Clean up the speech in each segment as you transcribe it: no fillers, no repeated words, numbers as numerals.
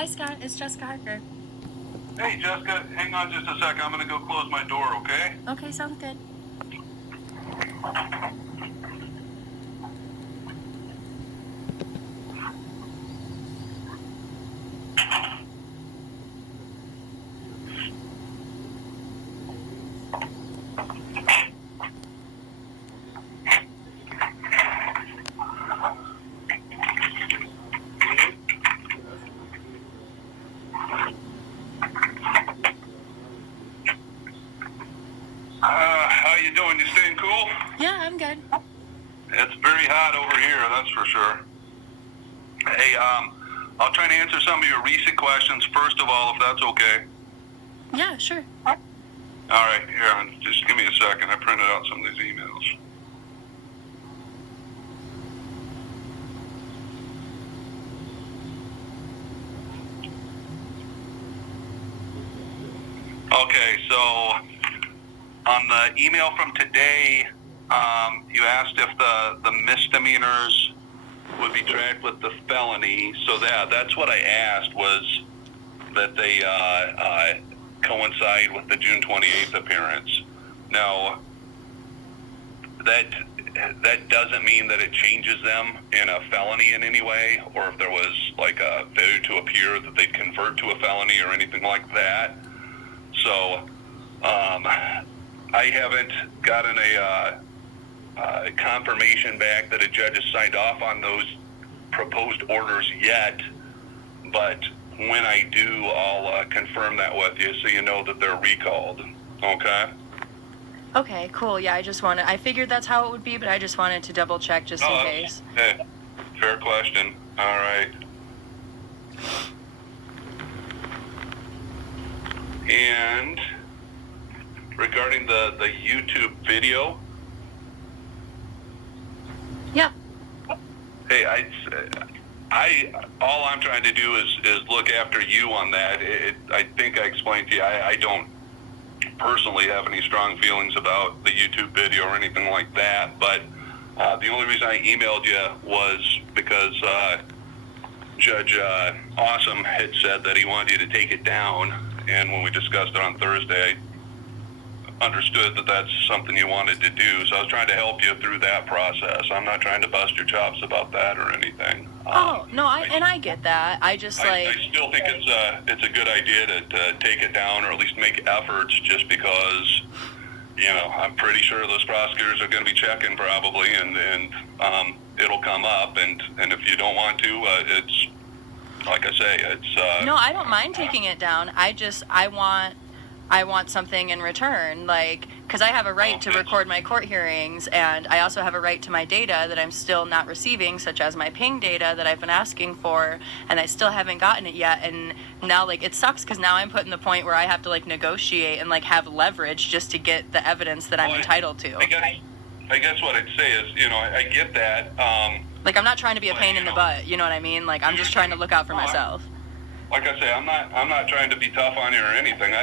Hi, Scott. It's Jessica Hartger. Hey, Jessica, hang on just a second. I'm going to go close my door, okay? Okay, sounds good. How you doing? You staying cool? Yeah, I'm good. It's very hot over here, that's for sure. Hey, I'll try to answer some of your recent questions first of all, if that's okay. Yeah, sure. All right, here, just give me a second. I printed out some of these emails. Okay, so on the email from today, you asked if the misdemeanors would be tracked with the felony. So that's what I asked, was that they coincide with the June 28th appearance. Now, that doesn't mean that it changes them in a felony in any way, or if there was like a failure to appear that they'd convert to a felony or anything like that. So I haven't gotten a confirmation back that a judge has signed off on those proposed orders yet, but when I do, I'll confirm that with you so you know that they're recalled. Okay? Okay, cool. Yeah, I figured that's how it would be, but I just wanted to double check just in case. Hey, fair question. All right. And regarding the YouTube video, Yeah. hey, all I'm trying to do is look after you on that. I think I explained to you, I don't personally have any strong feelings about the YouTube video or anything like that, but the only reason I emailed you was because Judge Awesome had said that he wanted you to take it down, and when we discussed it on Thursday, I understood that that's something you wanted to do, so I was trying to help you through that process. I'm not trying to bust your chops about that or anything. Oh, no, I get that. I just I still think it's a good idea to take it down, or at least make efforts, just because, you know, I'm pretty sure those prosecutors are going to be checking probably, and it'll come up, and if you don't want to, it's, like I say, it's... No, I don't mind taking it down. I want something in return, like, because I have a right to record my court hearings, and I also have a right to my data that I'm still not receiving, such as my ping data that I've been asking for, and I still haven't gotten it yet. And now, like, it sucks because now I'm put in the point where I have to, like, negotiate and, like, have leverage just to get the evidence that I'm entitled to. I guess what I'd say is, you know, I get that. Like, I'm not trying to be a pain in the butt, you know what I mean? Like, I'm just trying to look out for myself. Like I say, I'm not trying to be tough on you or anything.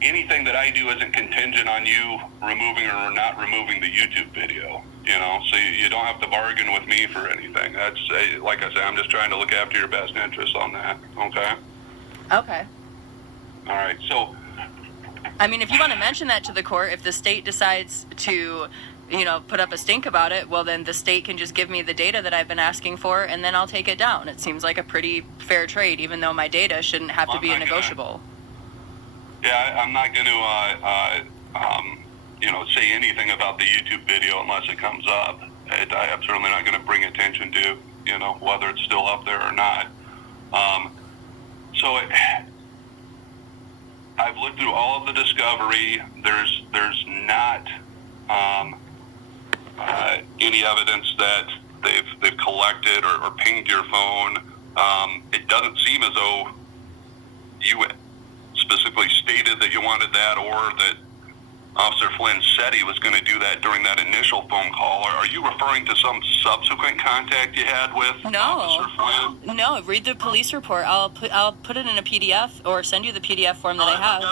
Anything that I do isn't contingent on you removing or not removing the YouTube video, you know, so you don't have to bargain with me for anything. That's, like I say, I'm just trying to look after your best interests on that, okay? Okay. All right, so... I mean, if you want to mention that to the court, if the state decides to, you know, put up a stink about it, well, then the state can just give me the data that I've been asking for, and then I'll take it down. It seems like a pretty fair trade, even though my data shouldn't have to be a negotiable. Yeah, I'm not going to, you know, say anything about the YouTube video unless it comes up. I'm certainly not going to bring attention to, you know, whether it's still up there or not. I've looked through all of the discovery. There's not any evidence that they've collected or pinged your phone. It doesn't seem as though you specifically stated that you wanted that, or that Officer Flynn said he was going to do that during that initial phone call. Are you referring to some subsequent contact you had with Officer Flynn? No, read the police report. I'll put it in a PDF or send you the PDF form that I have.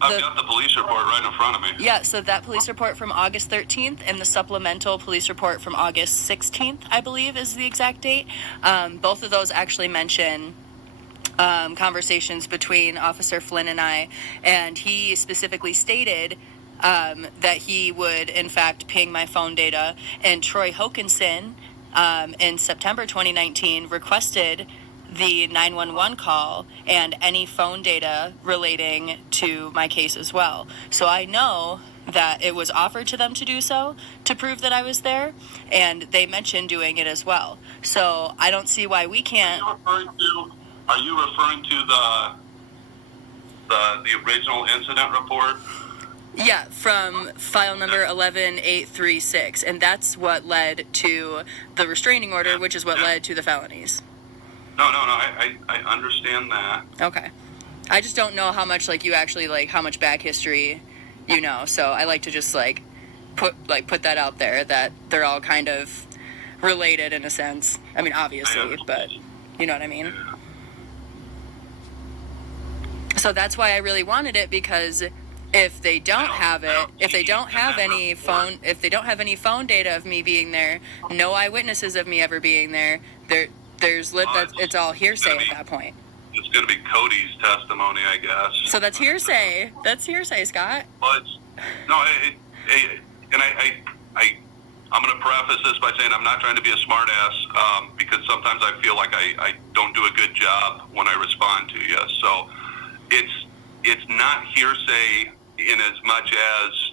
I've got the police report right in front of me. Yeah, so that police report from August 13th and the supplemental police report from August 16th, I believe is the exact date. Both of those actually mention conversations between Officer Flynn and I, and he specifically stated that he would, in fact, ping my phone data. And Troy Hokinson, in September 2019, requested the 911 call and any phone data relating to my case as well. So I know that it was offered to them to do so to prove that I was there, and they mentioned doing it as well. So I don't see why we can't. Are you referring to the original incident report? Yeah, from file number 11836, and that's what led to the restraining order, which is what led to the felonies. No, I understand that. Okay. I just don't know how much, like, you actually, like, how much back history you know, so I like to just, like, put that out there, that they're all kind of related in a sense. I mean, obviously, but you know what I mean? So that's why I really wanted it, because if they don't have it, if they don't have any phone data of me being there, no eyewitnesses of me ever being there, it's all hearsay at that point. It's going to be Cody's testimony, I guess. So that's hearsay. That's hearsay, Scott. Well, I'm going to preface this by saying I'm not trying to be a smartass, because sometimes I feel like I don't do a good job when I respond to you. So it's not hearsay in as much as,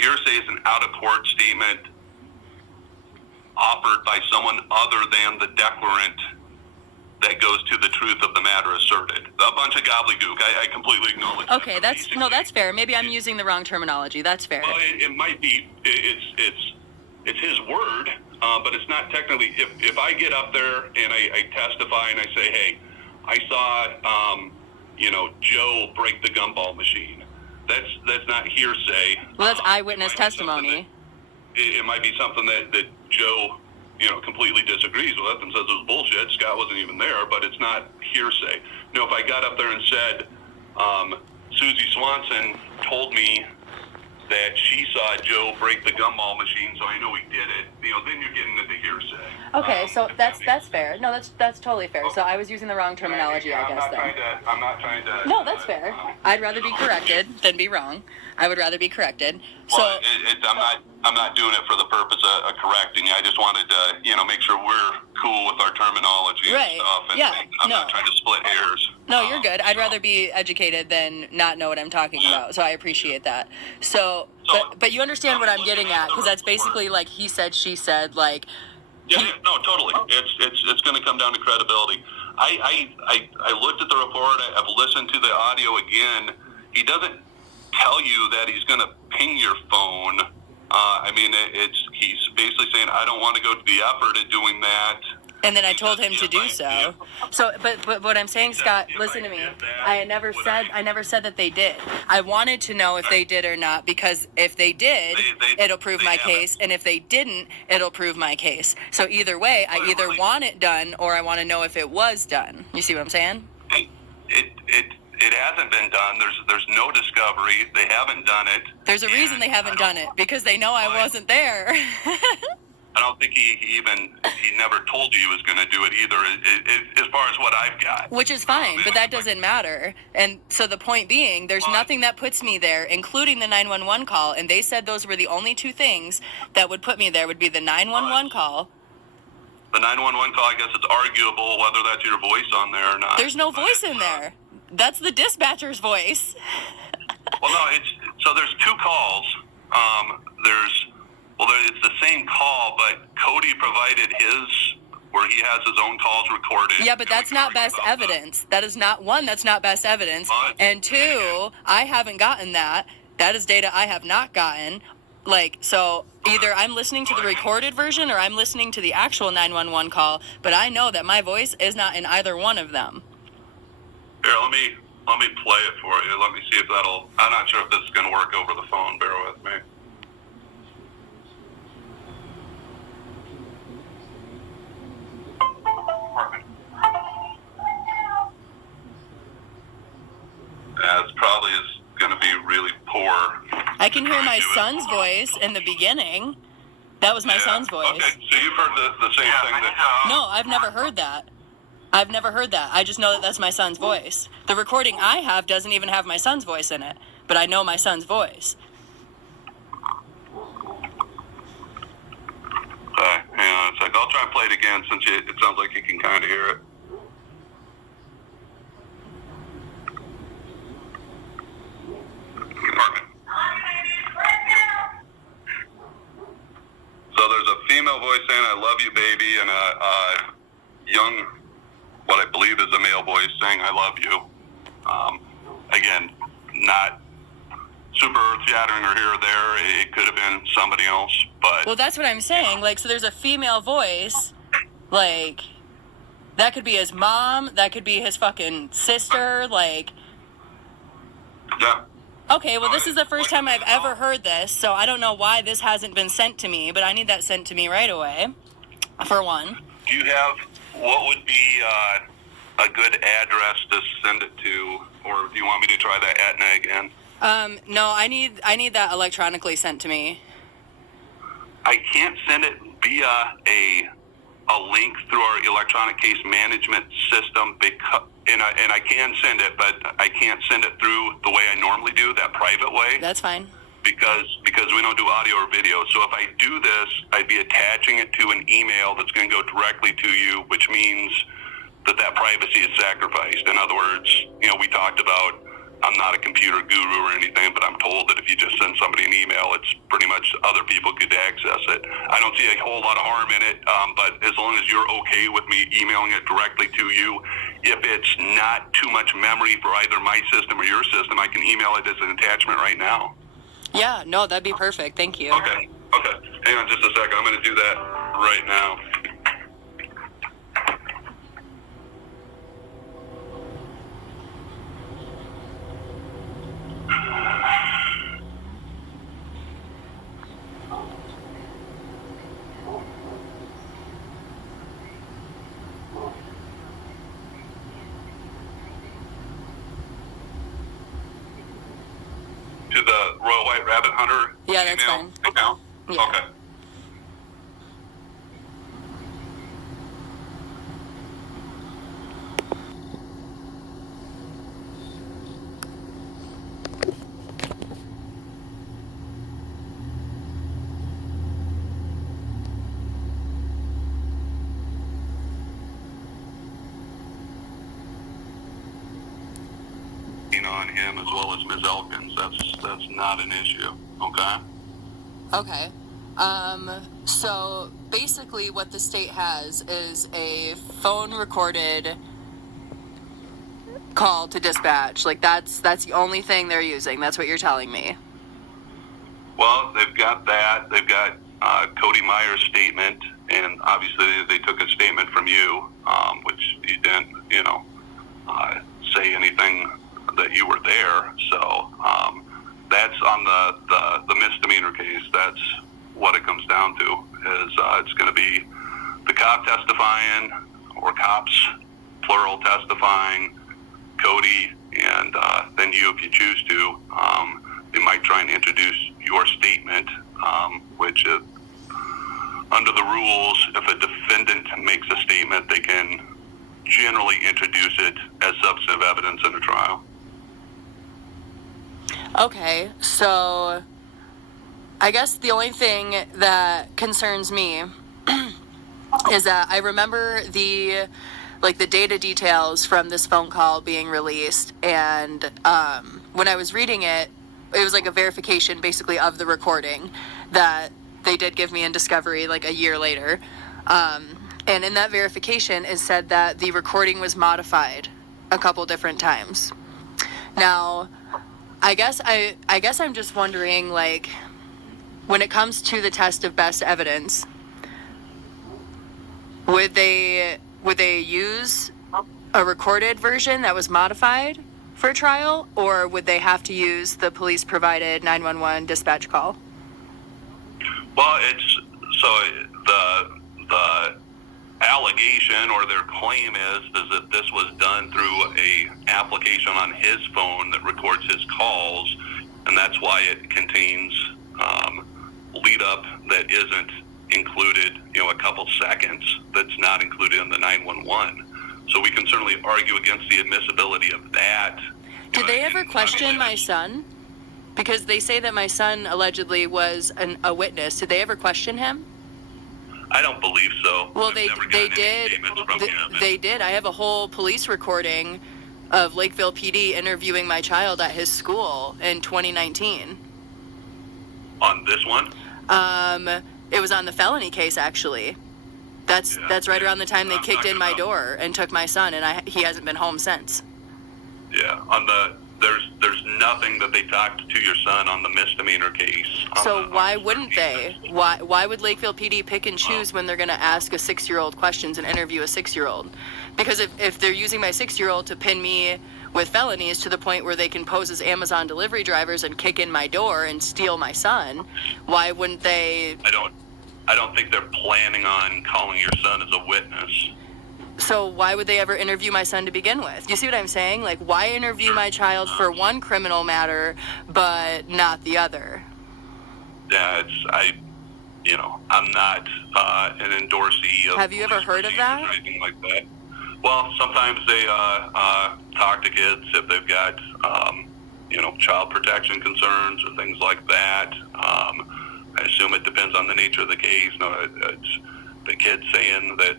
hearsay is an out-of-court statement offered by someone other than the declarant that goes to the truth of the matter asserted. A bunch of gobbledygook. I completely acknowledge. Okay, that's fair. Maybe I'm using the wrong terminology. That's fair. Well, it might be. It's his word, but it's not technically. If I get up there and I testify and I say, hey, I saw Joe break the gumball machine. That's not hearsay. Well, that's eyewitness testimony. It might be something that Joe, completely disagrees with and says it was bullshit. Scott wasn't even there, but it's not hearsay. If I got up there and said, Susie Swanson told me that she saw Joe break the gumball machine, so I know he did it, then you're getting into hearsay. Okay, so that's fair. No, that's totally fair. Okay. So I was using the wrong terminology, I guess, then. I'm not trying to... No, that's fair. I'd rather be corrected than be wrong. I would rather be corrected. Well, I'm not doing it for the purpose of correcting you. I just wanted to, make sure we're cool with our terminology and stuff. And I'm not trying to split hairs. No, you're good. I'd rather be educated than not know what I'm talking about. So I appreciate that. But you understand what I'm getting at, because that's basically like he said, she said, like. No, totally. It's going to come down to credibility. I looked at the report. I've listened to the audio again. He doesn't tell you that he's going to ping your phone. He's basically saying, I don't want to go to the effort of doing that. And then I told him to do so. So, but what I'm saying, Scott, listen to me. I never said that they did. I wanted to know if they did or not, because if they did, it'll prove my case, and if they didn't, it'll prove my case. So either way, I either want it done or I want to know if it was done. You see what I'm saying? It hasn't been done. There's no discovery. They haven't done it. There's a reason they haven't done it, because they know I wasn't there. I don't think he never told you he was going to do it either, as far as what I've got. Which is fine, but that doesn't matter. And so the point being, there's nothing that puts me there, including the 911 call, and they said those were the only two things that would put me there, would be the 911 call. The 911 call, I guess it's arguable whether that's your voice on there or not. There's no voice in there. That's the dispatcher's voice. Well, no, so there's two calls. It's the same call, but Cody provided his, where he has his own calls recorded. Yeah, but that's not best evidence. That is not, one, that's not best evidence. And two, I haven't gotten that. That is data I have not gotten. So either I'm listening to the recorded version or I'm listening to the actual 911 call, but I know that my voice is not in either one of them. Here, let me play it for you. Let me see if I'm not sure if this is going to work over the phone. Bear with me. It's probably going to be really poor. I can hear my son's voice in the beginning. That was my son's voice. Okay, so you've heard the same thing that... No, I've never heard that. I've never heard that. I just know that that's my son's voice. The recording I have doesn't even have my son's voice in it, but I know my son's voice. Okay, hang on a sec. I'll try and play it again since it sounds like you can kind of hear it. Department. So there's a female voice saying, "I love you, baby," and a young, what I believe is a male voice saying, "I love you." Again, not super earth-shattering or here or there. It could have been somebody else, but... Well, that's what I'm saying. Like, so there's a female voice, like, that could be his mom, that could be his fucking sister, like... Yeah. Okay, well, this is the first time I've ever heard this, so I don't know why this hasn't been sent to me, but I need that sent to me right away, for one. Do you have, what would be a good address to send it to, or do you want me to try that Aetna again? No, I need that electronically sent to me. I can't send it via a link through our electronic case management system because, and I can send it, but I can't send it through the way I normally do, that private way. That's fine. Because we don't do audio or video. So if I do this, I'd be attaching it to an email that's going to go directly to you, which means that privacy is sacrificed. In other words, we talked about, I'm not a computer guru or anything, but I'm told that if you just send somebody an email, it's pretty much other people could access it. I don't see a whole lot of harm in it, but as long as you're okay with me emailing it directly to you, if it's not too much memory for either my system or your system, I can email it as an attachment right now. Yeah, no, that'd be perfect. Thank you. Okay. Hang on just a second. I'm going to do that right now. To the Royal White Rabbit Hunter Yeah, that's email fine. account? Yeah. Okay. On him as well as Ms. Elkins. That's not an issue. Okay. Okay. So basically what the state has is a phone recorded call to dispatch. Like that's the only thing they're using. That's what you're telling me. Well, they've got that. They've got Cody Meyer's statement, and obviously they took a statement from you, which you didn't, say anything that you were there. So that's on the misdemeanor case. That's what it comes down to. Is it's going to be the cop testifying, or cops plural testifying, Cody, and then you if you choose to. They might try and introduce your statement, which under the rules, if a defendant makes a statement, they can generally introduce it as substantive evidence in a trial. Okay, so I guess the only thing that concerns me is that I remember the data details from this phone call being released, and when I was reading it, it was like a verification basically of the recording that they did give me in discovery like a year later. And in that verification, it said that the recording was modified a couple different times. Now, I guess I'm just wondering, like, when it comes to the test of best evidence, would they use a recorded version that was modified for trial, or would they have to use the police provided 911 dispatch call? Well, it's so the allegation or their claim is that this was done through a application on his phone that records his calls, and that's why it contains lead up that isn't included, a couple seconds that's not included in the 911. So we can certainly argue against the admissibility of that. Did they ever question my son? Because they say that my son allegedly was a witness. Did they ever question him? I don't believe so. Well, I've they never gotten any did. statements from him. They did. I have a whole police recording of Lakeville PD interviewing my child at his school in 2019. On this one? It was on the felony case, actually. That's right around the time they kicked in my door and took my son, and he hasn't been home since. Yeah, there's nothing that they talked to your son on the misdemeanor case. So why wouldn't they? Why would Lakeville PD pick and choose when they're going to ask a 6-year-old questions and interview a 6-year-old? Because if they're using my 6-year-old to pin me with felonies to the point where they can pose as Amazon delivery drivers and kick in my door and steal my son, why wouldn't they? I don't think they're planning on calling your son as a witness. So why would they ever interview my son to begin with? You see what I'm saying? Like, why interview my child for one criminal matter, but not the other? Yeah, I'm not an endorsee of. Have you ever heard of that? Or anything like that. Well, sometimes they talk to kids if they've got, child protection concerns or things like that. I assume it depends on the nature of the case. No, it's the kid saying that.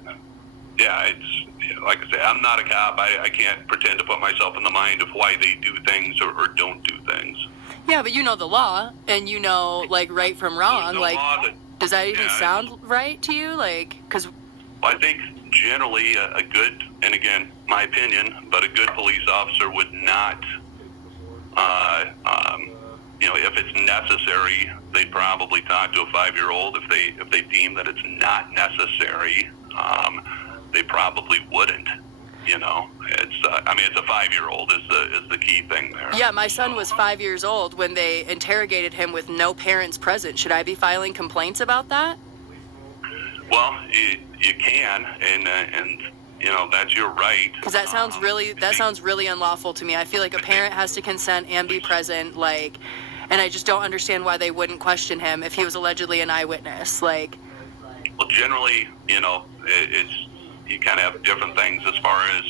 Yeah, it's like I say, I'm not a cop. I can't pretend to put myself in the mind of why they do things or don't do things. Yeah, but you know the law, and you know, like, right from wrong. Like, does that even sound right to you? Like, because I think generally a good, and again, my opinion, but a good police officer would not, if it's necessary, they'd probably talk to a 5-year-old. If they deem that it's not necessary, they probably wouldn't. It's it's a 5-year-old is the key thing there. Yeah, my son was 5 years old when they interrogated him with no parents present. Should I be filing complaints about that? Well, you can, and that's your right. Because that sounds really unlawful to me. I feel like a parent has to consent and be present, and I just don't understand why they wouldn't question him if he was allegedly an eyewitness. Well, generally, it's you kind of have different things as far as,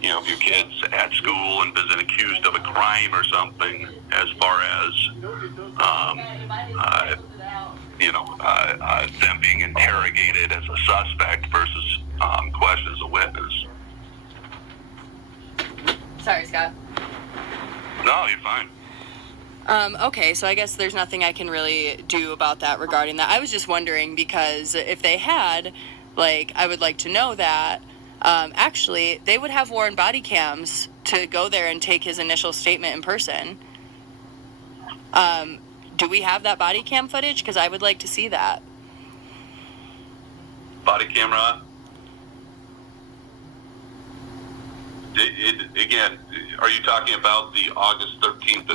if your kid's at school and been accused of a crime or something, as far as, them being interrogated as a suspect versus questioned as a witness. Sorry, Scott. No, you're fine. Okay, so I guess there's nothing I can really do about that regarding that. I was just wondering because if they had, I would like to know that, actually, they would have worn body cams to go there and take his initial statement in person. Do we have that body cam footage? Because I would like to see that. Body camera? Again, are you talking about the August 13th?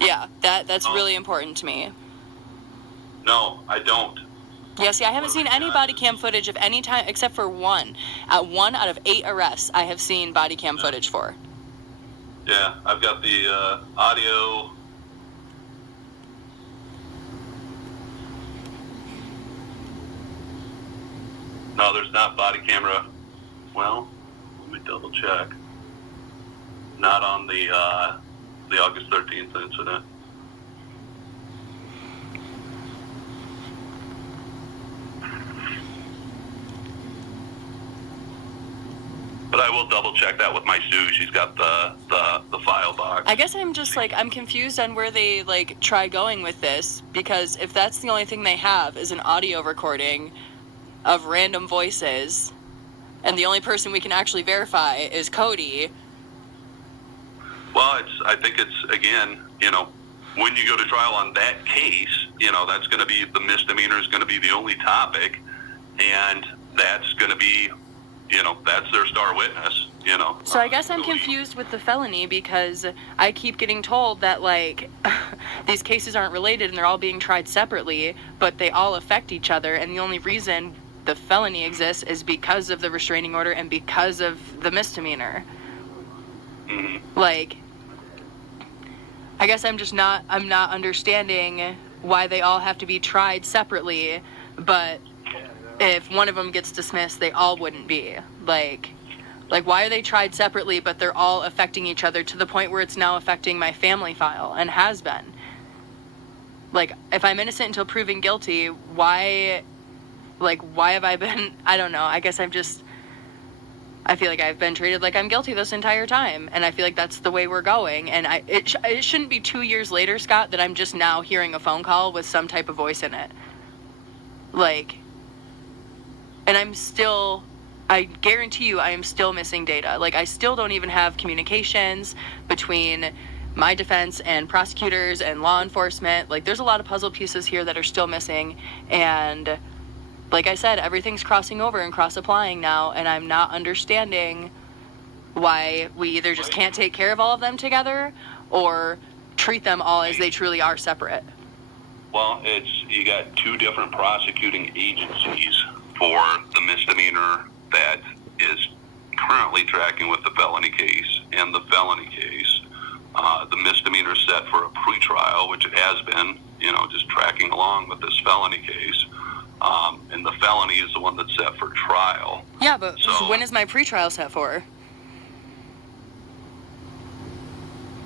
Yeah, that's really important to me. No, I don't. Yeah, see, I haven't seen any body cam footage of any time except for one. At 1 out of 8 arrests, I have seen body cam footage for. Yeah, I've got the audio. No, there's not body camera. Well, let me double check. Not on the August 13th incident. But I will double check that with my Sue. She's got the file box. I guess I'm just I'm confused on where they try going with this, because if that's the only thing they have is an audio recording of random voices, and the only person we can actually verify is Cody. Well, I think it's, again, when you go to trial on that case, that's going to be, the misdemeanor is going to be the only topic, and that's going to be, that's their star witness, So I guess I'm confused with the felony, because I keep getting told that, these cases aren't related and they're all being tried separately, but they all affect each other, and the only reason the felony exists is because of the restraining order and because of the misdemeanor. Mm-hmm. I guess I'm not understanding why they all have to be tried separately, but if one of them gets dismissed, they all wouldn't be. Like, why are they tried separately, but they're all affecting each other to the point where it's now affecting my family file and has been? Like, if I'm innocent until proven guilty, why have I been, I don't know, I guess I feel like I've been treated like I'm guilty this entire time, and I feel like that's the way we're going, and it shouldn't be 2 years later, Scott, that I'm just now hearing a phone call with some type of voice in it. Like, and I guarantee you I am still missing data. Like, I still don't even have communications between my defense and prosecutors and law enforcement. Like, there's a lot of puzzle pieces here that are still missing, and like I said, everything's crossing over and cross-applying now, and I'm not understanding why we either just can't take care of all of them together or treat them all as they truly are separate. Well, you got two different prosecuting agencies for the misdemeanor that is currently tracking with the felony case and the felony case. The misdemeanor set for a pretrial, which it has been, just tracking along with this felony case. And the felony is the one that's set for trial. Yeah, but so, when is my pretrial set for?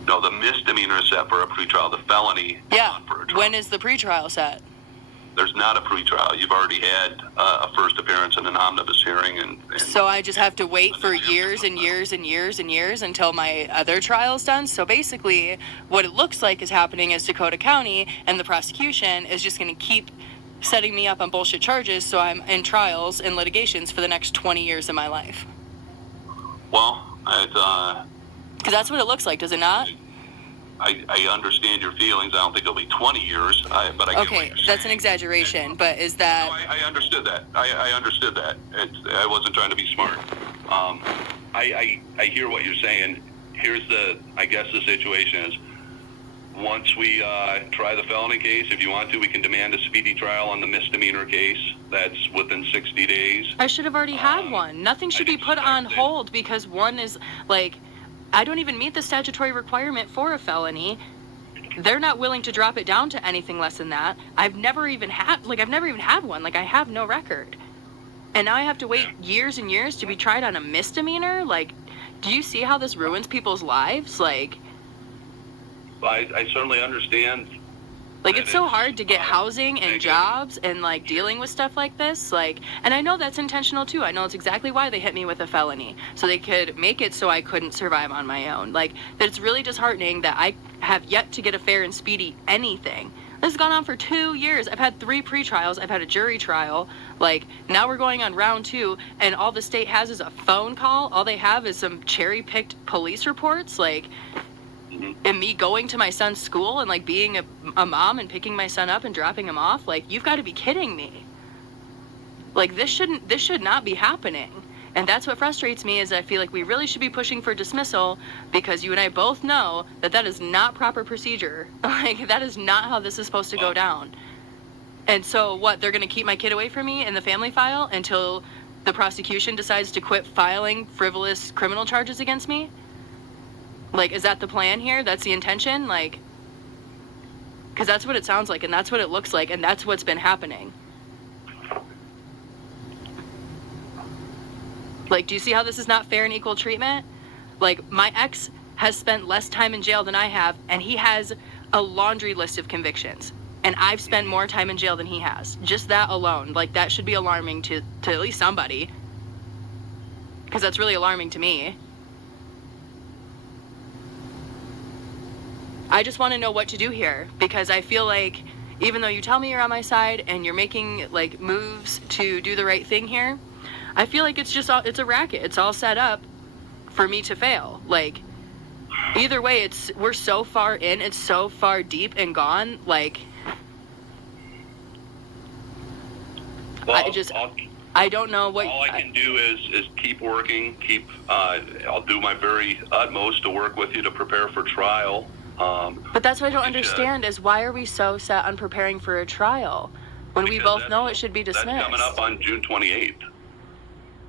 No, the misdemeanor is set for a pretrial. The felony is not for a trial. When is the pretrial set? There's not a pretrial. You've already had a first appearance in an omnibus hearing. And so I just have to wait for years and years and years and years until my other trial's done? So basically, what it looks like is happening is Dakota County and the prosecution is just going to keep setting me up on bullshit charges, so I'm in trials and litigations for the next 20 years of my life. Well, because that's what it looks like, does it not? I understand your feelings. I don't think it'll be 20 years, but I okay, that's an exaggeration, but is that... No, I understood that. I understood that. I wasn't trying to be smart. I hear what you're saying. Here's I guess the situation is, once we try the felony case, if you want to, we can demand a speedy trial on the misdemeanor case. That's within 60 days. I should have already had one. Nothing should be put on hold because one is, like... I don't even meet the statutory requirement for a felony. They're not willing to drop it down to anything less than that. I've never even had one. Like, I have no record. And now I have to wait years and years to be tried on a misdemeanor? Like, do you see how this ruins people's lives? Like... I certainly understand. Like, it's so hard to get housing and jobs and, like, dealing with stuff like this. Like, and I know that's intentional, too. I know it's exactly why they hit me with a felony. So they could make it so I couldn't survive on my own. Like, that it's really disheartening that I have yet to get a fair and speedy anything. This has gone on for 2 years. I've had 3 pretrials. I've had a jury trial. Like, now we're going on round 2, and all the state has is a phone call. All they have is some cherry-picked police reports. Like... and me going to my son's school and, like, being a mom and picking my son up and dropping him off, like, you've got to be kidding me. Like, this should not be happening. And that's what frustrates me, is I feel like we really should be pushing for dismissal, because you and I both know that that is not proper procedure. Like, that is not how this is supposed to go down. And so what, they're going to keep my kid away from me in the family file until the prosecution decides to quit filing frivolous criminal charges against me? Like, is that the plan here? That's the intention? Like, because that's what it sounds like, and that's what it looks like, and that's what's been happening. Like, do you see how this is not fair and equal treatment? Like, my ex has spent less time in jail than I have, and he has a laundry list of convictions. And I've spent more time in jail than he has. Just that alone. Like, that should be alarming to at least somebody. Because that's really alarming to me. I just want to know what to do here, because I feel like even though you tell me you're on my side and you're making, like, moves to do the right thing here, I feel like it's a racket. It's all set up for me to fail. Like, either way, we're so far in, it's so far deep and gone. Like, well, I don't know what... All I can do is keep working, I'll do my very utmost to work with you to prepare for trial. But that's what I don't understand, is why are we so set on preparing for a trial when we both know it should be dismissed? That's coming up on June 28th.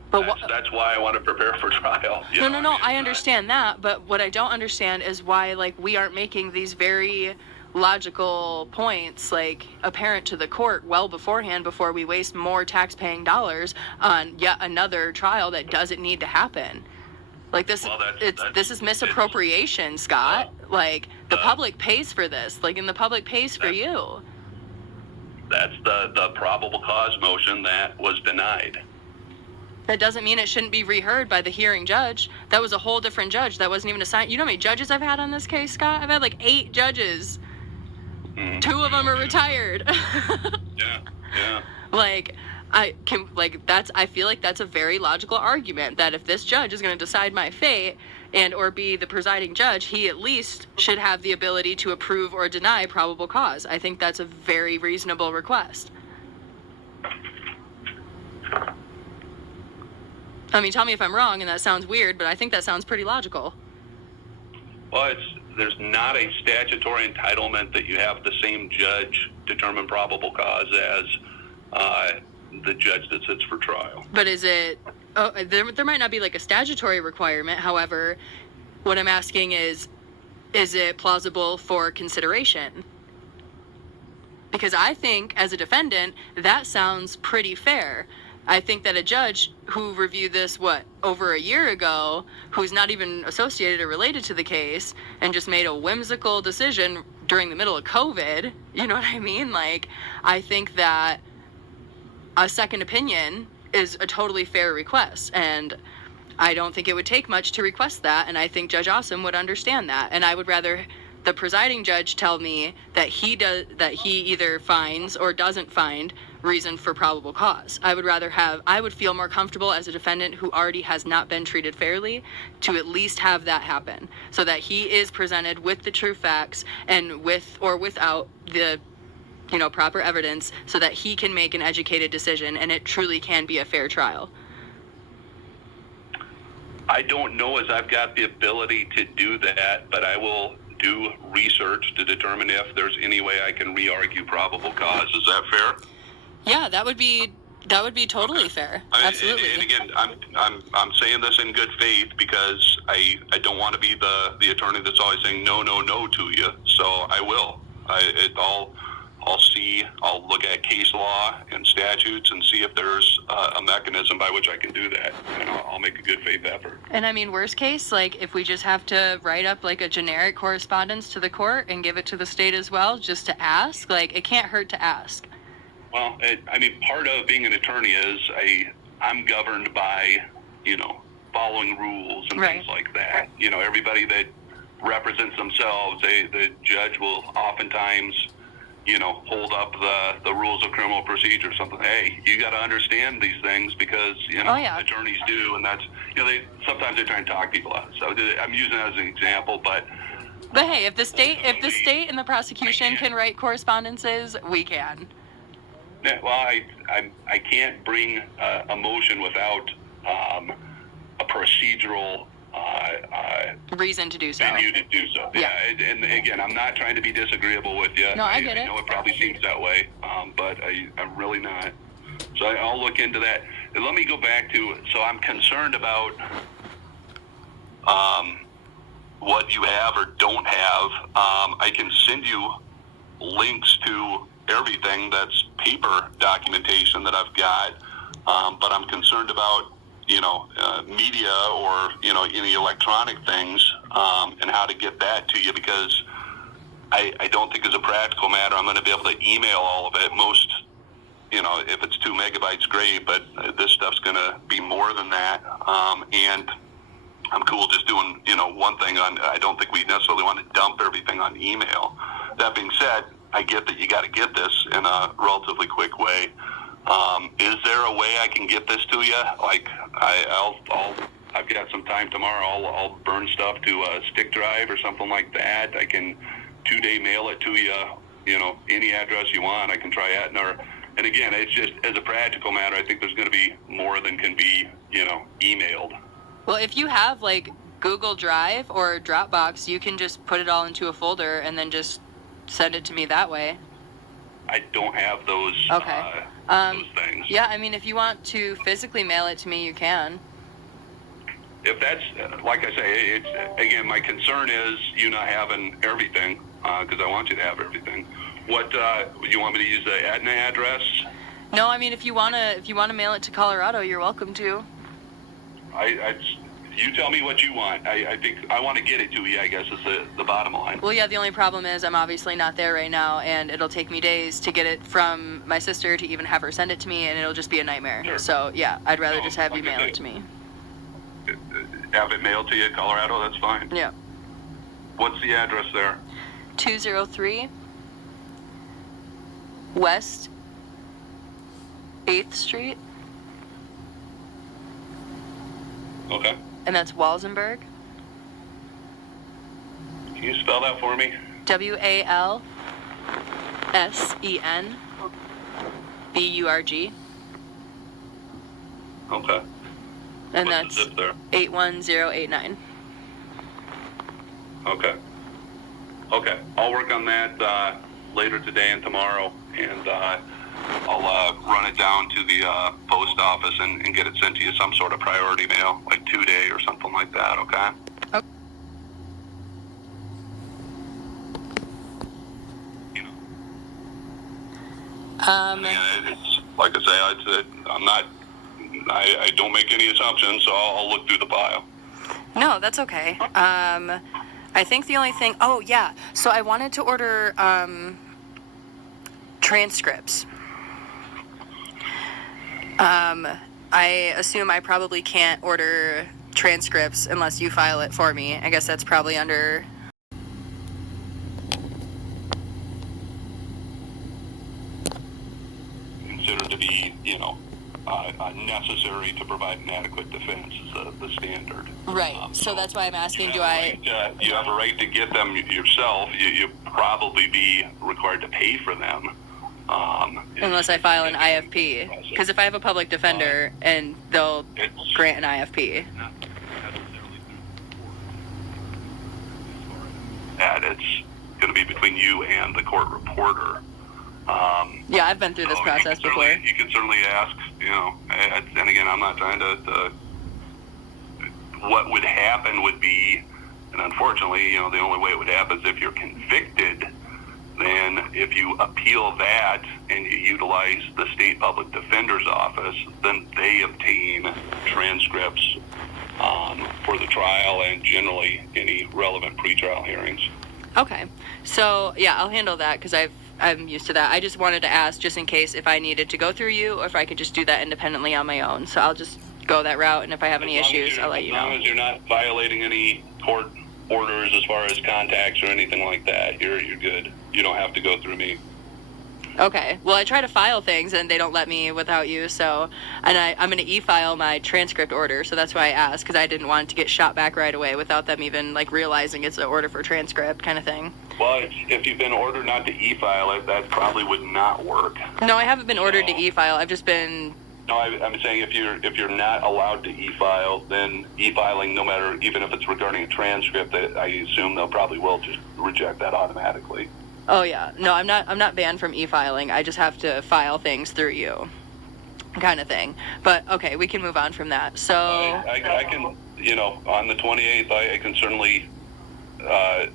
But that's why I want to prepare for trial. No, I understand that, but what I don't understand is why, like, we aren't making these very logical points, like, apparent to the court well beforehand, before we waste more tax-paying dollars on yet another trial that doesn't need to happen. Like this, Well, this is misappropriation, Scott. Like the public pays for this. Like, and the public pays for you. That's the probable cause motion that was denied. That doesn't mean it shouldn't be reheard by the hearing judge. That was a whole different judge. That wasn't even assigned. You know how many judges I've had on this case, Scott? I've had like 8 judges. Mm-hmm. 2 of them are retired. Yeah. Like, I feel like that's a very logical argument, that if this judge is going to decide my fate and or be the presiding judge, he at least should have the ability to approve or deny probable cause. I think that's a very reasonable request. I mean, tell me if I'm wrong, and that sounds weird, but I think that sounds pretty logical. Well, there's not a statutory entitlement that you have the same judge determine probable cause as the judge that sits for trial. But is it, there might not be like a statutory requirement. However, what I'm asking is it plausible for consideration? Because I think as a defendant, that sounds pretty fair. I think that a judge who reviewed this, over a year ago, who's not even associated or related to the case, and just made a whimsical decision during the middle of COVID, you know what I mean? Like, I think that a second opinion is a totally fair request, and I don't think it would take much to request that, and I think Judge Awesome would understand that, and I would rather the presiding judge tell me that he either finds or doesn't find reason for probable cause. I would feel more comfortable as a defendant who already has not been treated fairly to at least have that happen, so that he is presented with the true facts and with or without the proper evidence, so that he can make an educated decision and it truly can be a fair trial. I don't know as I've got the ability to do that, but I will do research to determine if there's any way I can re-argue probable cause. Is that fair? Yeah, that would be totally fair. Absolutely. And again, I'm saying this in good faith because I don't want to be the attorney that's always saying no to you. So I will. I'll look at case law and statutes and see if there's a mechanism by which I can do that, and I'll make a good faith effort. And I mean, worst case, like if we just have to write up like a generic correspondence to the court and give it to the state as well, just to ask, like it can't hurt to ask. Well, part of being an attorney is I'm governed by, following rules and things like that. Everybody that represents themselves, the judge will oftentimes hold up the rules of criminal procedure, something. Hey, you got to understand these things because attorneys do, and that's sometimes they try and talk people out. So I'm using that as an example, but hey, if the state and the prosecution can write correspondences, we can. Yeah, well, I can't bring a motion without a procedural reason to do so. Venue to do so. Yeah. And again, I'm not trying to be disagreeable with you. No, I get it. I know it probably seems that way, but I'm really not. So I'll look into that. And let me go back to, so I'm concerned about what you have or don't have. I can send you links to everything that's paper documentation that I've got, but I'm concerned about media or, any electronic things, and how to get that to you, because I don't think as a practical matter I'm going to be able to email all of it. Most, if it's 2 megabytes, great, but this stuff's going to be more than that. And I'm cool just doing, one thing I don't think we necessarily want to dump everything on email. That being said, I get that you got to get this in a relatively quick way. Is there a way I can get this to you? Like, I've got some time tomorrow. I'll burn stuff to a stick drive or something like that. I can 2-day mail it to you. Any address you want. I can try that. And again, it's just as a practical matter. I think there's going to be more than can be, emailed. Well, if you have like Google Drive or Dropbox, you can just put it all into a folder and then just send it to me that way. I don't have those. Okay. Those things. Yeah, I mean, if you want to physically mail it to me, you can. If that's, like I say, it's, again, my concern is you not having everything, because I want you to have everything. What, you want me to use the Aetna address? No, I mean, if you wanna mail it to Colorado, you're welcome to. You tell me what you want. I think I want to get it to you, I guess, is the bottom line. Well, yeah, the only problem is I'm obviously not there right now, and it'll take me days to get it from my sister to even have her send it to me, and it'll just be a nightmare. Sure. So, yeah, I'd rather No, just have like you I mail said, it to me. Have it mailed to you, Colorado, that's fine. Yeah. What's the address there? 203 West 8th Street, Okay. and that's Walsenburg. Can you spell that for me? WALSENBURG. Okay. And What's that's the zip there? 81089. Okay. Okay. I'll work on that later today and tomorrow, and I'll run it down to the post office and get it sent to you some sort of priority mail, like 2-day or something like that, okay? Okay. You know, it's, like I say, I don't make any assumptions, so I'll look through the file. No, that's okay. I think the only thing, oh yeah, so I wanted to order transcripts. I assume I probably can't order transcripts unless you file it for me. I guess that's probably under... Considered to be, necessary to provide an adequate defense is the standard. Right, so that's why I'm asking, you have a right to get them yourself. You probably be required to pay for them. Unless I file an IFP. Because if I have a public defender, and they'll grant an IFP. That it's going to be between you and the court reporter. Yeah, I've been through this process before. You can certainly ask, and again, I'm not trying to what would happen would be, and unfortunately, the only way it would happen is if you're convicted. Then if you appeal that and you utilize the state public defender's office, then they obtain transcripts for the trial and generally any relevant pretrial hearings. Okay, so yeah, I'll handle that because I'm used to that. I just wanted to ask just in case if I needed to go through you or if I could just do that independently on my own. So I'll just go that route, and if I have any issues, I'll let you know. As long as you're not violating any court orders as far as contacts or anything like that, you're good. You don't have to go through me. Okay. Well, I try to file things and they don't let me without you. So, and I'm going to e-file my transcript order. So that's why I asked, because I didn't want it to get shot back right away without them even realizing it's an order for transcript kind of thing. Well, if you've been ordered not to e-file it, that probably would not work. No, I haven't been ordered to e-file. I've just been... No, I'm saying if you're not allowed to e-file, then e-filing, no matter, even if it's regarding a transcript, I assume they'll probably will just reject that automatically. Oh yeah, no, I'm not banned from e-filing. I just have to file things through you, kind of thing. But okay, we can move on from that. So I can, on the 28th, I can certainly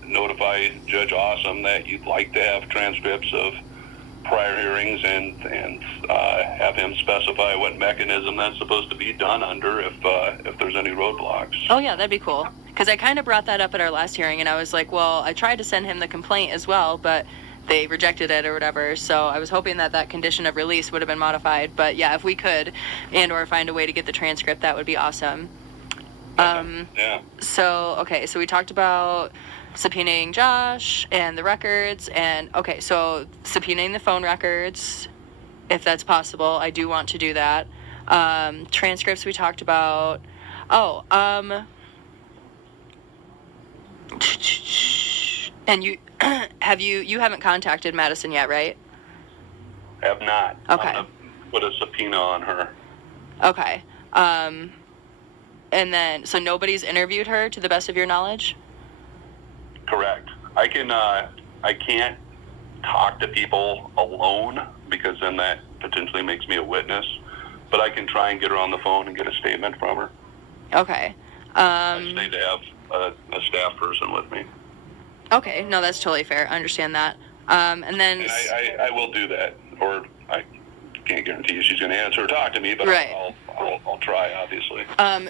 notify Judge Awesome that you'd like to have transcripts of prior hearings and have him specify what mechanism that's supposed to be done under if there's any roadblocks. Oh yeah, that'd be cool. Because I kind of brought that up at our last hearing, and I was like, well, I tried to send him the complaint as well, but they rejected it or whatever. So I was hoping that condition of release would have been modified. But yeah, if we could, or find a way to get the transcript, that would be awesome. Yeah. So we talked about subpoenaing Josh and the records, and okay, so subpoenaing the phone records, if that's possible. I do want to do that. Transcripts we talked about. And you haven't contacted Madison yet, right? Have not. Okay. I'm gonna put a subpoena on her. Okay. And then, so nobody's interviewed her to the best of your knowledge? Correct. I can't talk to people alone because then that potentially makes me a witness, but I can try and get her on the phone and get a statement from her. Okay. I just need to have a staff person with me. Okay, no, that's totally fair. I understand that. And then... And I will do that, or I can't guarantee you she's going to answer or talk to me, but right. I'll try, obviously.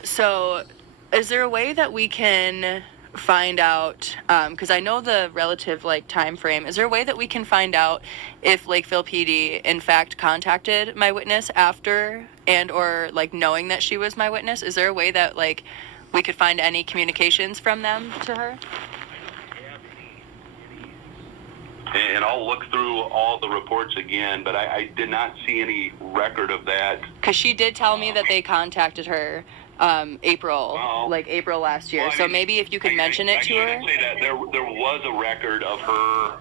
So is there a way that we can find out, because I know the relative like time frame, is there a way that we can find out if Lakeville PD in fact contacted my witness after and or like knowing that she was my witness? Is there a way that like we could find any communications from them to her? And I'll look through all the reports again, but I did not see any record of that. Because she did tell me that they contacted her April last year. Well, I so mean, maybe if you could mention it to her. I should say that there was a record of her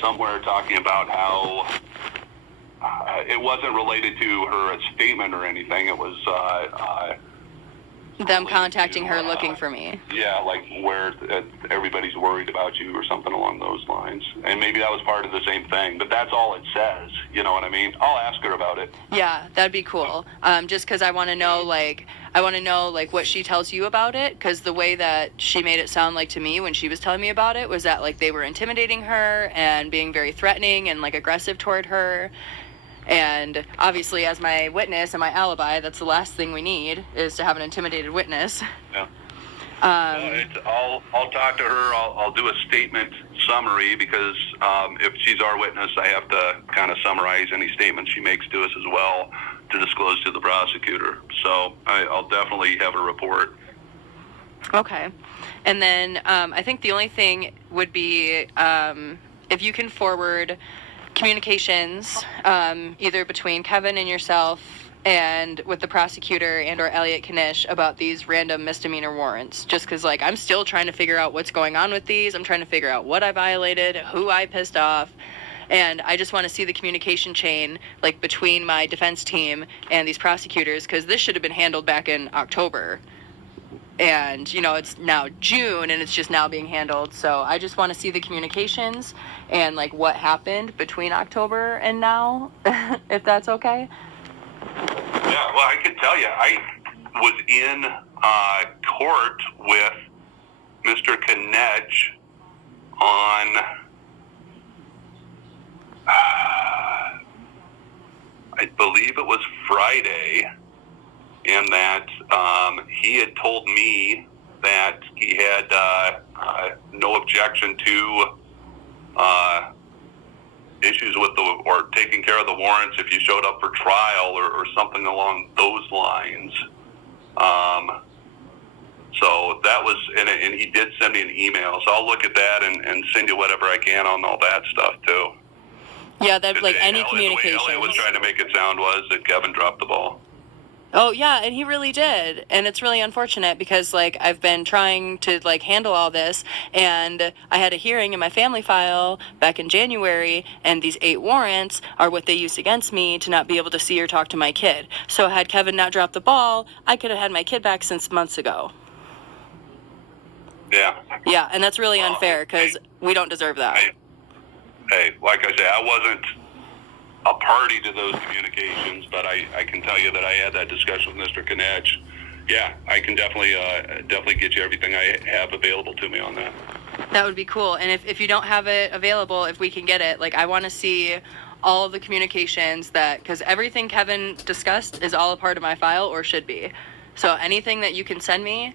somewhere talking about how it wasn't related to her statement or anything. It was them contacting her looking for me. Yeah, like where everybody's worried about you or something along those lines. And maybe that was part of the same thing, but that's all it says. You know what I mean? I'll ask her about it. Yeah, that'd be cool. Just because I want to know, like, what she tells you about it, because the way that she made it sound like to me when she was telling me about it was that, like, they were intimidating her and being very threatening and, like, aggressive toward her. And obviously, as my witness and my alibi, that's the last thing we need, is to have an intimidated witness. Yeah. I'll talk to her. I'll do a statement summary because if she's our witness, I have to kind of summarize any statements she makes to us as well to disclose to the prosecutor. So I'll definitely have a report. Okay. And then I think the only thing would be if you can forward communications either between Kevin and yourself and with the prosecutor and or Elliot Knish about these random misdemeanor warrants, just because like I'm still trying to figure out what's going on with these. I'm trying to figure out what I violated, who I pissed off, and I just want to see the communication chain like between my defense team and these prosecutors, because this should have been handled back in October. And, you know, it's now June and it's just now being handled. So I just want to see the communications and, like, what happened between October and now, if that's okay. Yeah, well, I can tell you, I was in court with Mr. Knish on, I believe it was Friday. And that he had told me that he had no objection to issues with or taking care of the warrants if you showed up for trial or something along those lines. So that was, and he did send me an email. So I'll look at that and send you whatever I can on all that stuff too. Yeah, that like any communication. The way Elliot was trying to make it sound was that Kevin dropped the ball. Oh, yeah, and he really did. And it's really unfortunate because, like, I've been trying to, like, handle all this, and I had a hearing in my family file back in January, and these 8 warrants are what they used against me to not be able to see or talk to my kid. So had Kevin not dropped the ball, I could have had my kid back since months ago. Yeah. Yeah, and that's really unfair because we don't deserve that. Hey, like I say, I wasn't a party to those communications, but I can tell you that I had that discussion with Mr. Knish. Yeah, I can definitely get you everything I have available to me on that. That would be cool. And if you don't have it available, if we can get it, like I want to see all of the communications because everything Kevin discussed is all a part of my file or should be. So anything that you can send me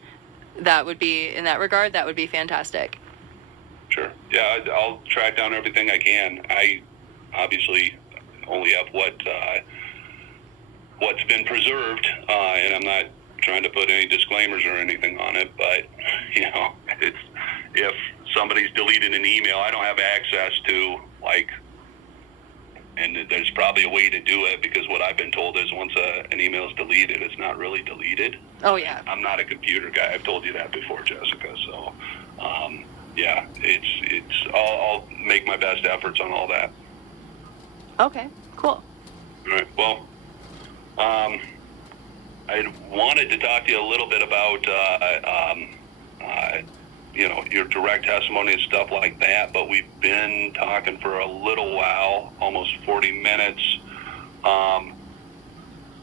that would be, in that regard, that would be fantastic. Sure. Yeah, I'll track down everything I can. I obviously only have what's been preserved, and I'm not trying to put any disclaimers or anything on it, but you know, it's if somebody's deleted an email, I don't have access to and there's probably a way to do it because what I've been told is once an email is deleted, it's not really deleted. Oh yeah. I'm not a computer guy. I've told you that before, Jessica. So yeah, it's I'll make my best efforts on all that. Okay, cool. All right. Well, I wanted to talk to you a little bit about, you know, your direct testimony and stuff like that, but we've been talking for a little while, almost 40 minutes.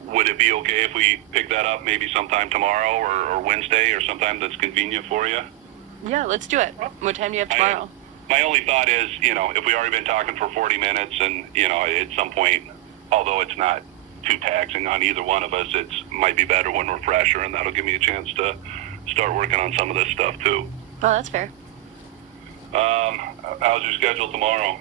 Would it be okay if we pick that up maybe sometime tomorrow or Wednesday or sometime that's convenient for you? Yeah, let's do it. What time do you have tomorrow? My only thought is, you know, if we already been talking for 40 minutes and, you know, at some point, although it's not too taxing on either one of us, it might be better when we're fresher, and that'll give me a chance to start working on some of this stuff too. Well, that's fair. How's your schedule tomorrow?